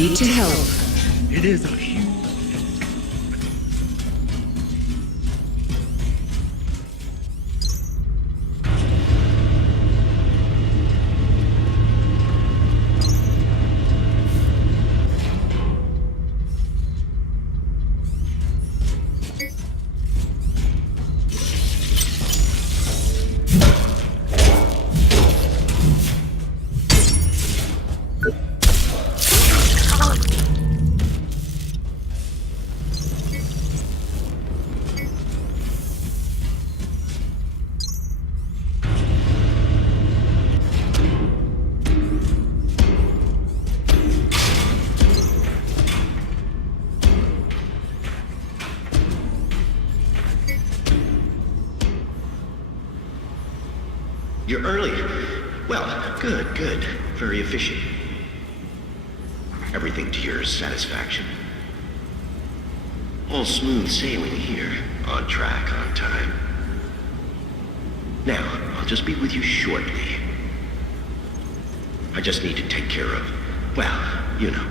Ready to help. It is a huge... You're early. Well, good, good. Very efficient. Everything to your satisfaction. All smooth sailing here. On track, on time. Now, I'll just be with you shortly. I just need to take care of, well, you know.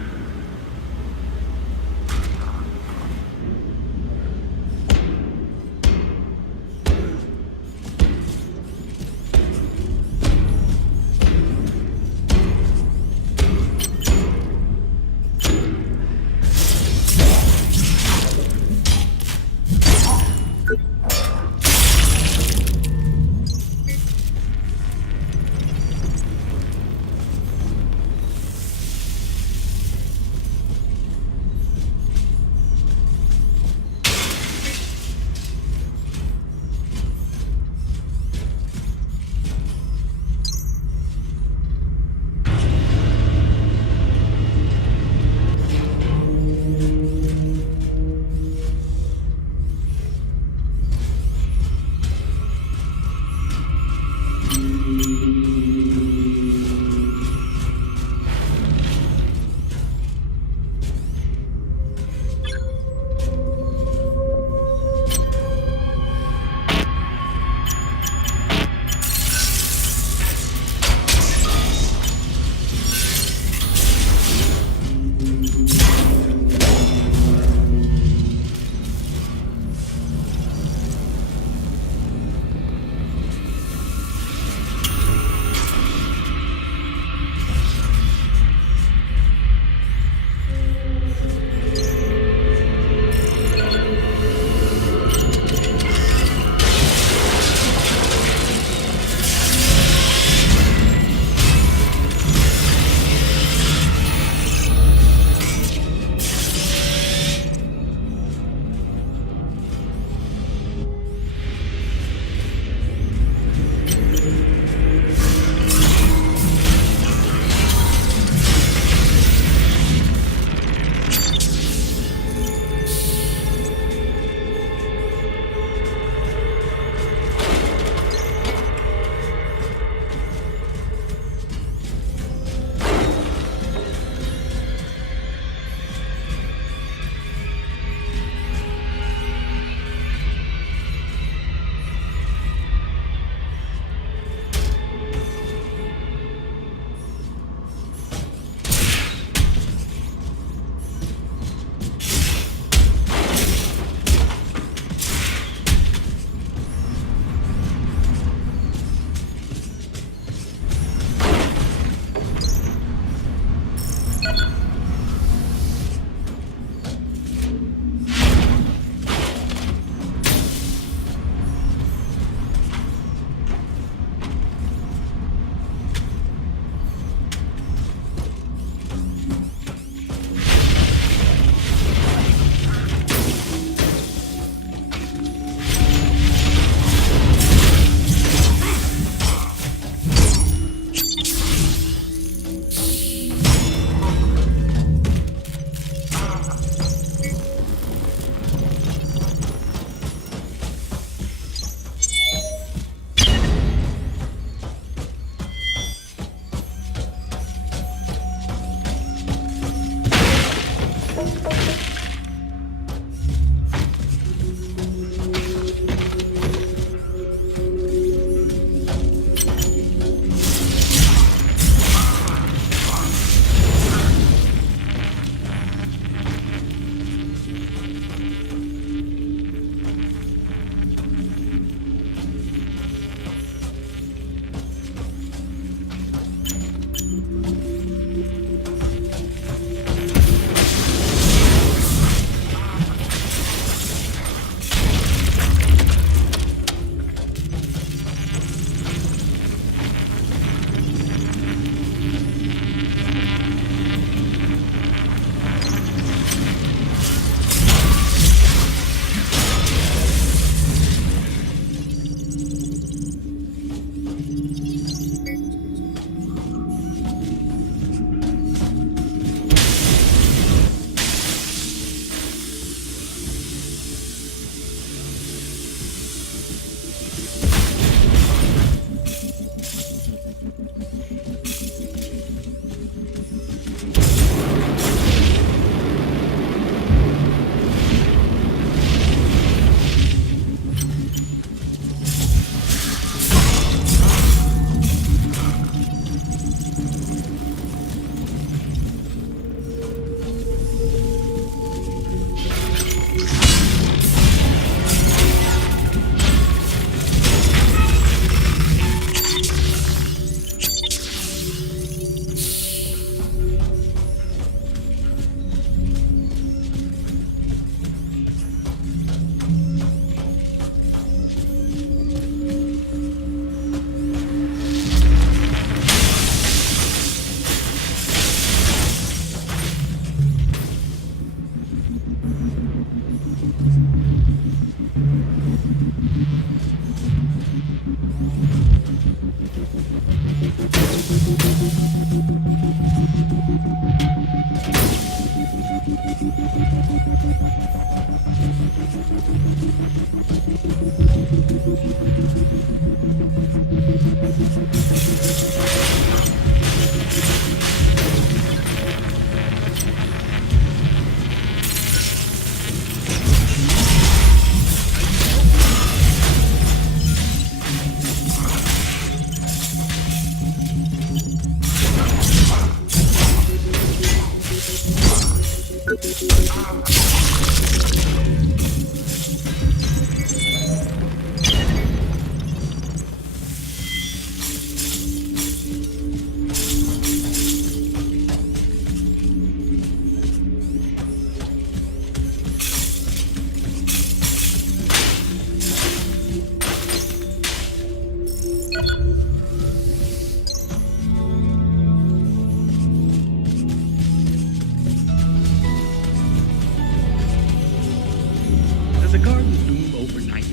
Does a garden bloom overnight?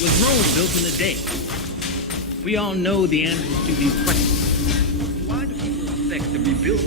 Was Rome built in a day? We all know the answers to these questions. Why do people expect to rebuild?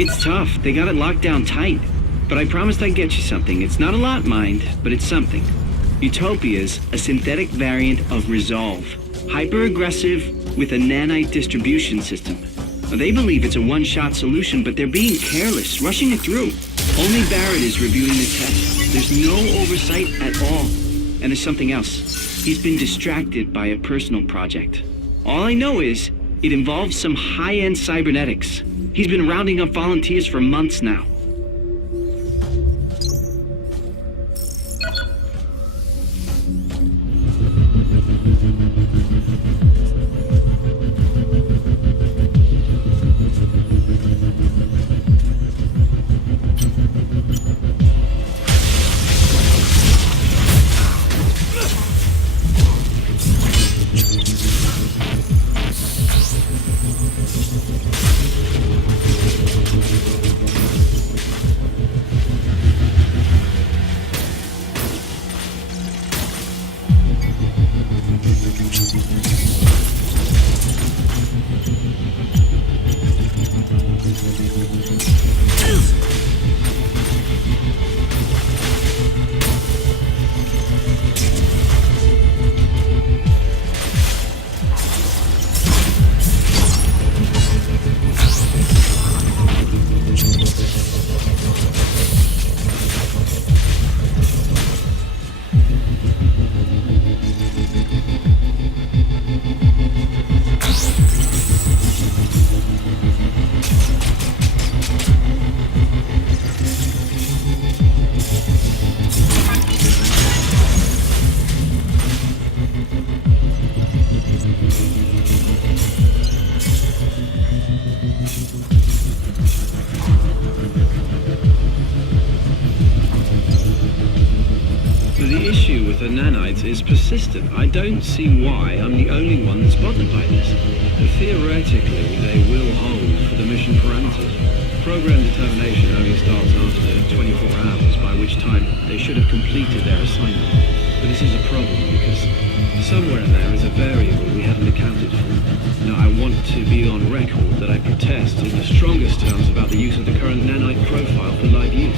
It's tough. They got it locked down tight. But I promised I'd get you something. It's not a lot, mind, but it's something. Utopia's a synthetic variant of Resolve. Hyper-aggressive with a nanite distribution system. They believe it's a one-shot solution, but they're being careless, rushing it through. Only Barrett is reviewing the test. There's no oversight at all. And there's something else. He's been distracted by a personal project. All I know is it involves some high-end cybernetics. He's been rounding up volunteers for months now. The issue with the nanites is persistent. I don't see why I'm the only one that's bothered by this. Theoretically, they will hold for the mission parameters. Program determination only starts after 24 hours, by which time they should have completed their assignment. But this is a problem because somewhere in there is a variable we haven't accounted for. Now, I want to be on record that I protest in the strongest terms about the use of the current nanite profile for live use.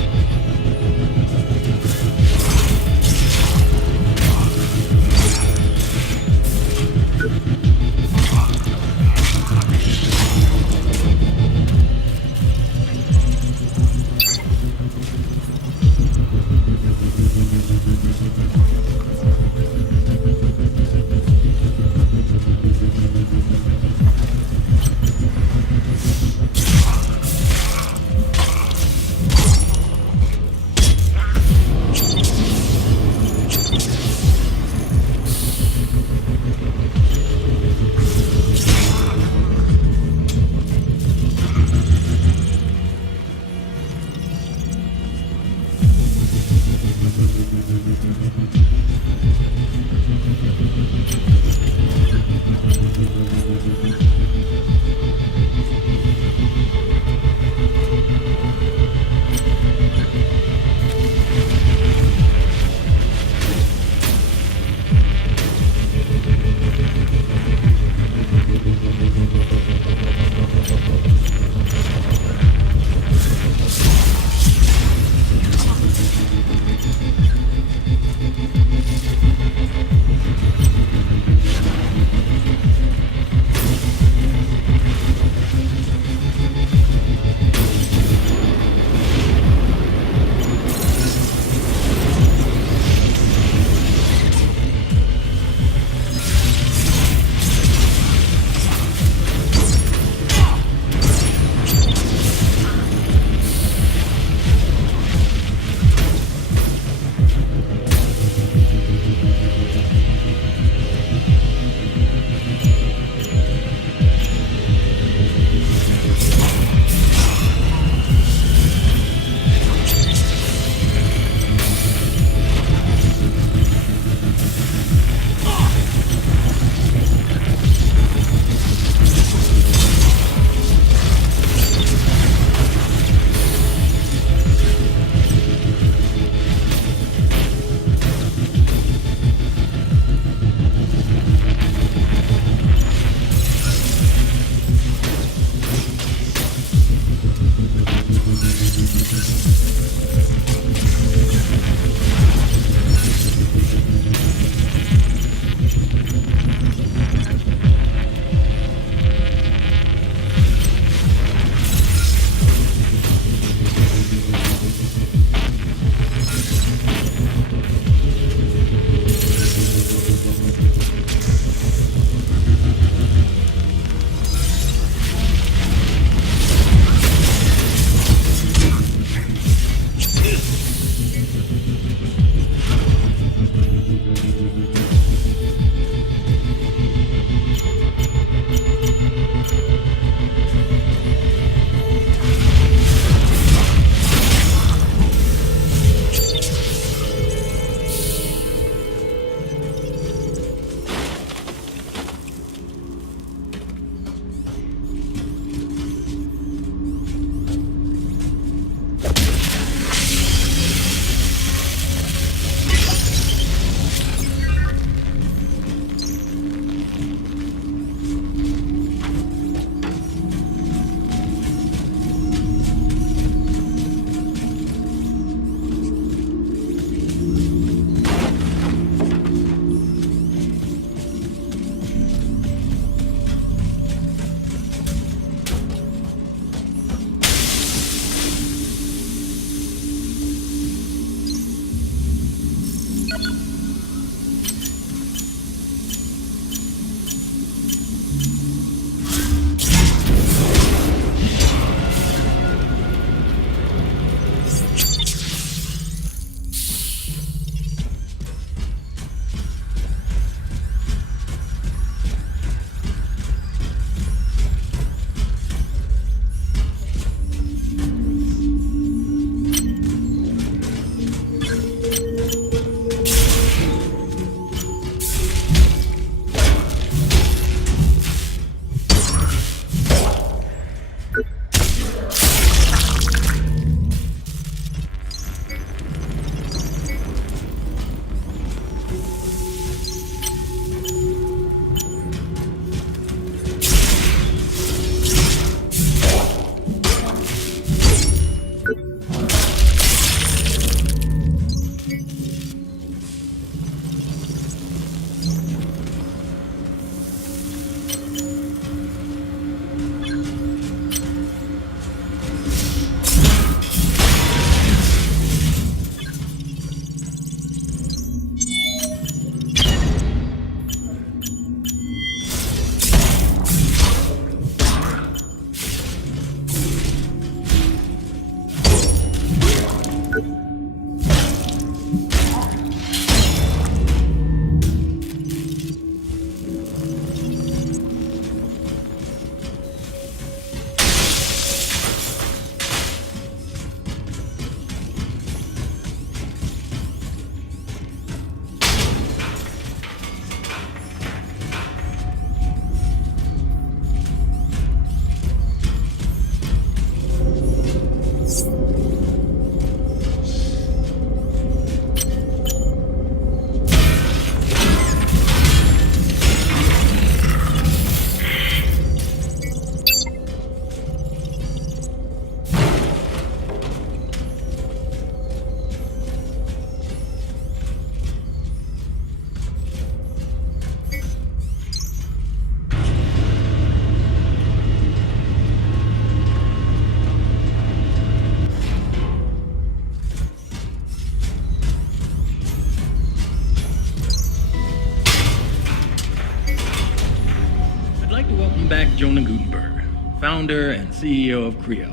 welcome back Jonah Gutenberg, founder and CEO of Creo.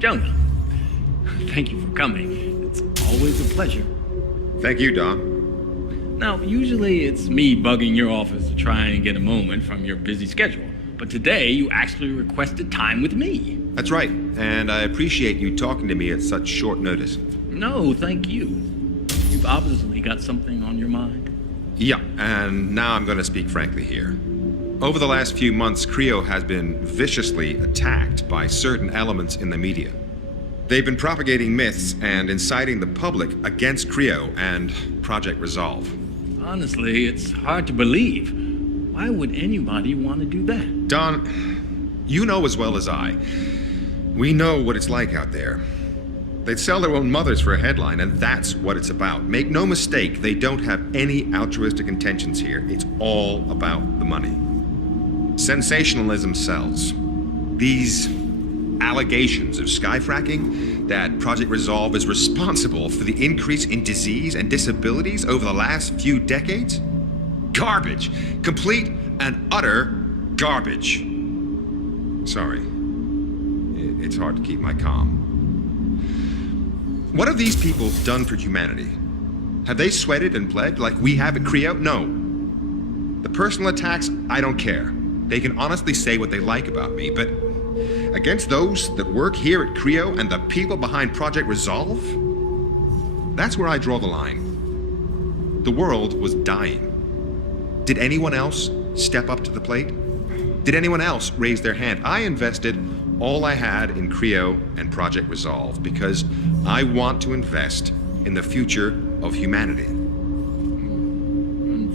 Jonah, thank you for coming. It's always a pleasure. Thank you, Don. Now, usually it's me bugging your office to try and get a moment from your busy schedule. But today, you actually requested time with me. That's right, and I appreciate you talking to me at such short notice. No, thank you. You've obviously got something on your mind. Yeah, and now I'm going to speak frankly here. Over the last few months, Creo has been viciously attacked by certain elements in the media. They've been propagating myths and inciting the public against Creo and Project Resolve. Honestly, it's hard to believe. Why would anybody want to do that? Don, you know as well as I. We know what it's like out there. They'd sell their own mothers for a headline, and that's what it's about. Make no mistake, they don't have any altruistic intentions here. It's all about the money. Sensationalism sells. These allegations of skyfracking, that Project Resolve is responsible for the increase in disease and disabilities over the last few decades? Garbage. Complete and utter garbage. Sorry. It's hard to keep my calm. What have these people done for humanity? Have they sweated and bled like we have at Creo? No. The personal attacks, I don't care. They can honestly say what they like about me, but against those that work here at Creo and the people behind Project Resolve, that's where I draw the line. The world was dying. Did anyone else step up to the plate? Did anyone else raise their hand? I invested all I had in Creo and Project Resolve because I want to invest in the future of humanity.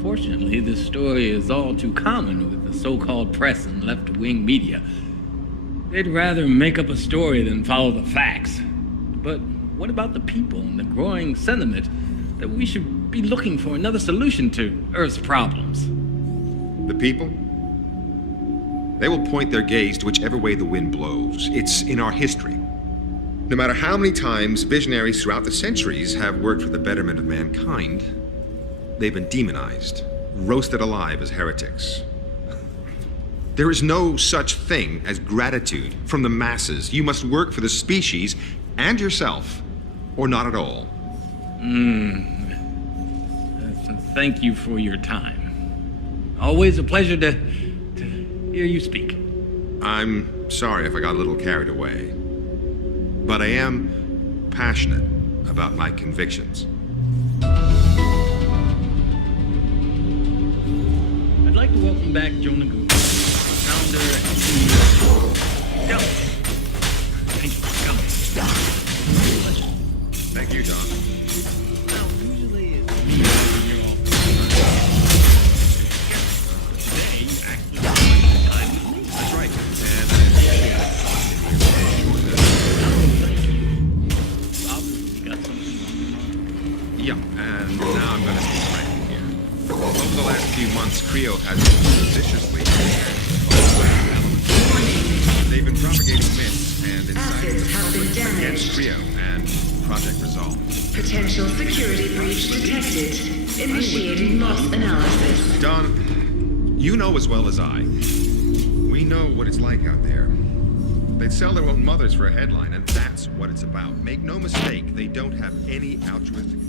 Unfortunately, this story is all too common with the so-called press and left-wing media. They'd rather make up a story than follow the facts. But what about the people and the growing sentiment that we should be looking for another solution to Earth's problems? The people? They will point their gaze to whichever way the wind blows. It's in our history. No matter how many times visionaries throughout the centuries have worked for the betterment of mankind, they've been demonized, roasted alive as heretics. There is no such thing as gratitude from the masses. You must work for the species and yourself, or not at all. Thank you for your time. Always a pleasure to hear you speak. I'm sorry if I got a little carried away, but I am passionate about my convictions. I'd like to welcome back Jonah Gutenberg, founder and CEO. Jonah, thank you for coming. Thank you, Don. Now, usually it's me in your office. Today, you actually requested time with me. That's right. And Obviously, you got something on your mind. yeah, and now I'm going to speak frankly here. Over the last few months, Creo has been viciously attacked by certain elements. They've been propagating myths and inciting the public against Creo and Project Resolve. Potential security breach detected. Initiating loss analysis. Don, you know as well as I. We know what it's like out there. They'd sell their own mothers for a headline, and that's what it's about. Make no mistake, they don't have any altruistic...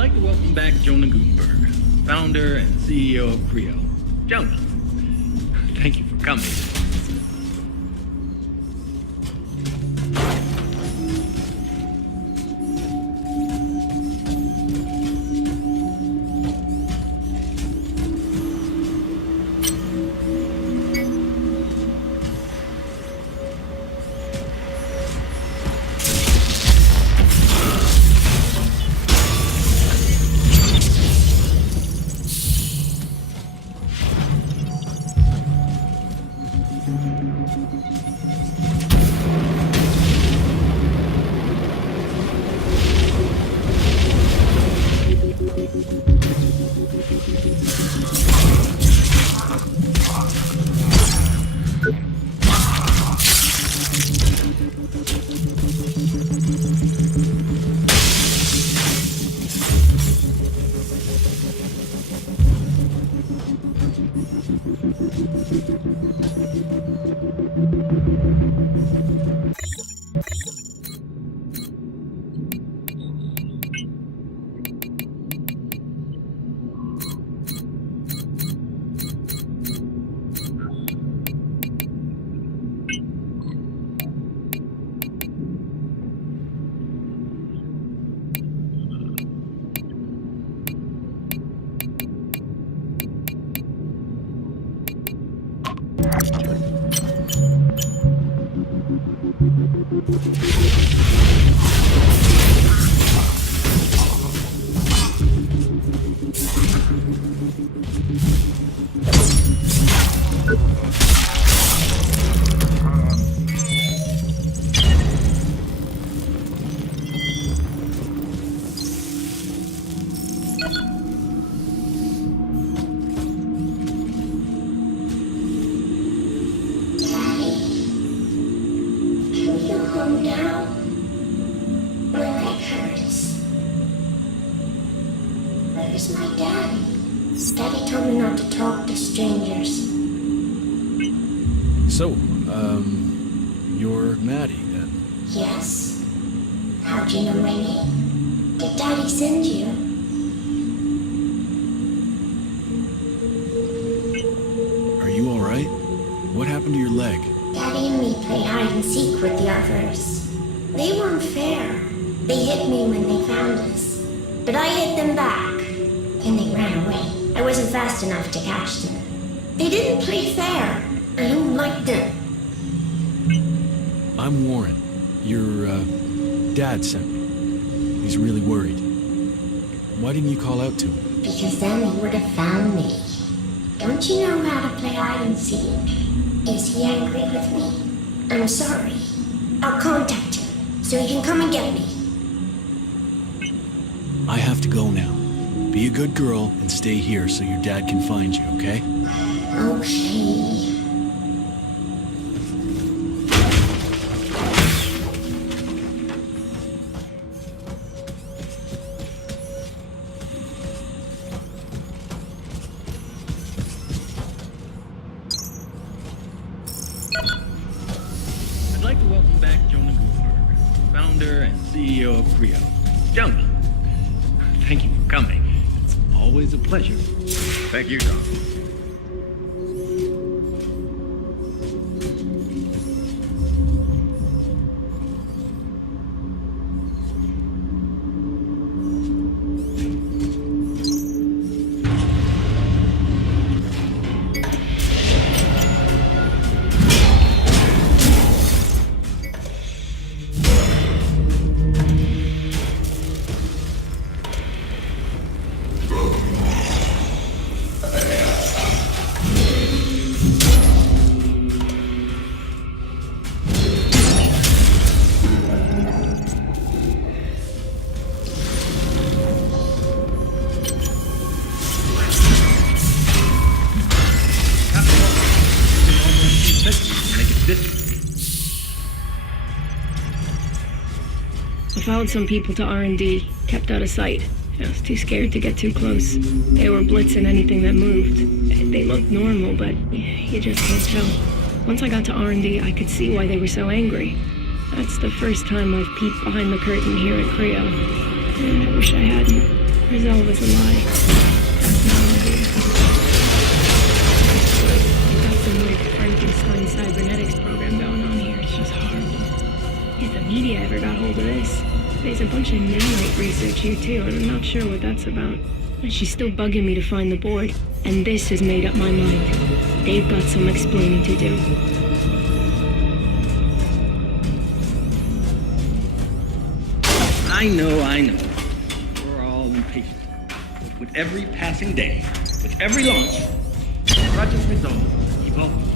like to welcome back Jonah Gutenberg, founder and CEO of Creo. Jonah, thank you for coming. Where's my dad? Daddy told me not to talk to strangers. So, you're Maddy, then? Yes. How'd you know my name? Did Daddy send you? Are you alright? What happened to your leg? Daddy and me played hide and seek with the others. They weren't fair. They hit me when they found us. But I hit them back. And they ran away. I wasn't fast enough to catch them. They didn't play fair. I don't like them. I'm Warren. Your, dad sent me. He's really worried. Why didn't you call out to him? Because then he would have found me. Don't you know how to play hide and seek? Is he angry with me? I'm sorry. I'll contact him, so he can come and get me. I have to go now. Be a good girl and stay here so your dad can find you, okay? Okay. I'd like to welcome back Jonah Gutenberg, founder and CEO of Creo. Jonah, thank you for coming. It's always a pleasure. Thank you, John. I followed some people to R&D, kept out of sight. I was too scared to get too close. They were blitzing anything that moved. They looked normal, but you just can't tell. Once I got to R&D, I could see why they were so angry. That's the first time I've peeked behind the curtain here at Creo. I wish I hadn't. Resolve is a lie. That's not an idea. We've got some weird Frankenstein cybernetics program going on here. It's just horrible. If the media ever got hold of this, there's a bunch of nanite research here too, and I'm not sure what that's about. And she's still bugging me to find the board, and this has made up my mind. They've got some explaining to do. I know. We're all impatient. But with every passing day, with every launch, Project Resolve evolves.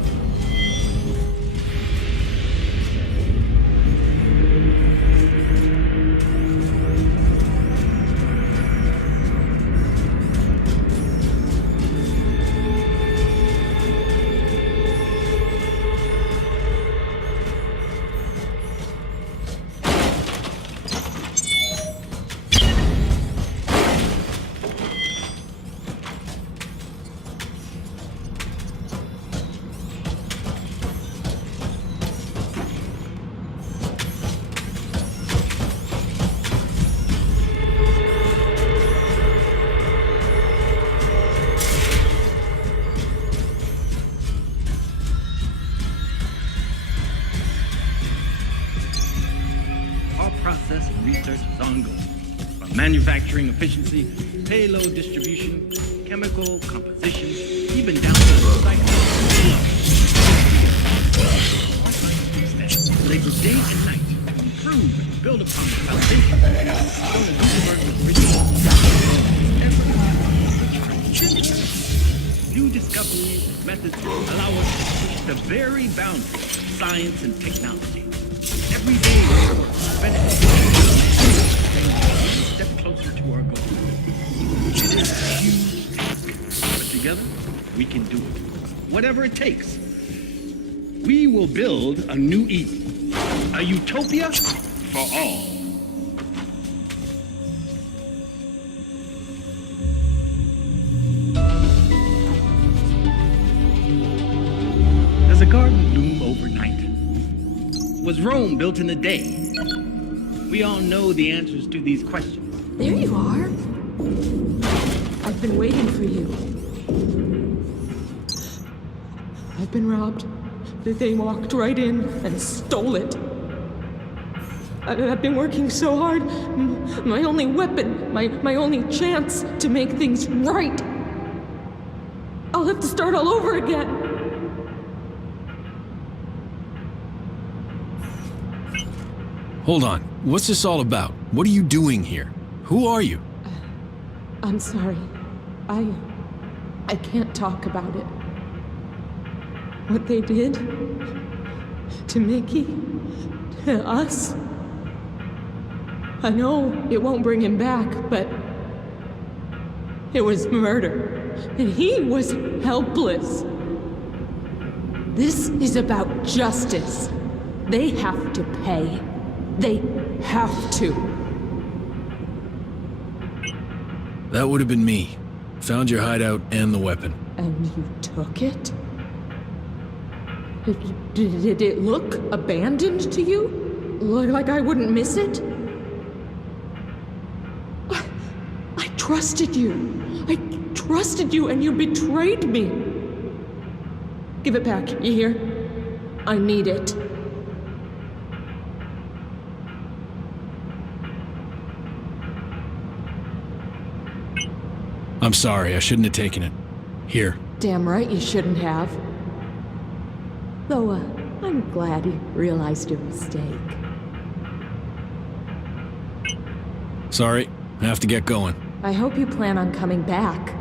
Process and research is ongoing. From manufacturing efficiency, payload distribution, chemical composition, even down to cycle. Labor day and night to improve and build upon the foundation. New discoveries and methods allow us to push the very boundaries of science and technology. Every day, we're a step closer to our goal. It is a huge task, but together, we can do it. Whatever it takes. We will build a new Eden, a utopia for all. Does a garden bloom overnight? Was Rome built in a day? We all know the answers to these questions. There you are. I've been waiting for you. I've been robbed. They walked right in and stole it. I've been working so hard. My only weapon, my only chance to make things right. I'll have to start all over again. Hold on. What's this all about? What are you doing here? Who are you? I'm sorry. I can't talk about it. What they did to Mickey, to us. I know it won't bring him back, but it was murder. And he was helpless. This is about justice. They have to pay. They have to. That would have been me. Found your hideout and the weapon. And you took it? Did it look abandoned to you? Look like I wouldn't miss it? I trusted you. I trusted you and you betrayed me. Give it back, you hear? I need it. I'm sorry, I shouldn't have taken it. Here. Damn right you shouldn't have. Though, I'm glad you realized your mistake. Sorry, I have to get going. I hope you plan on coming back.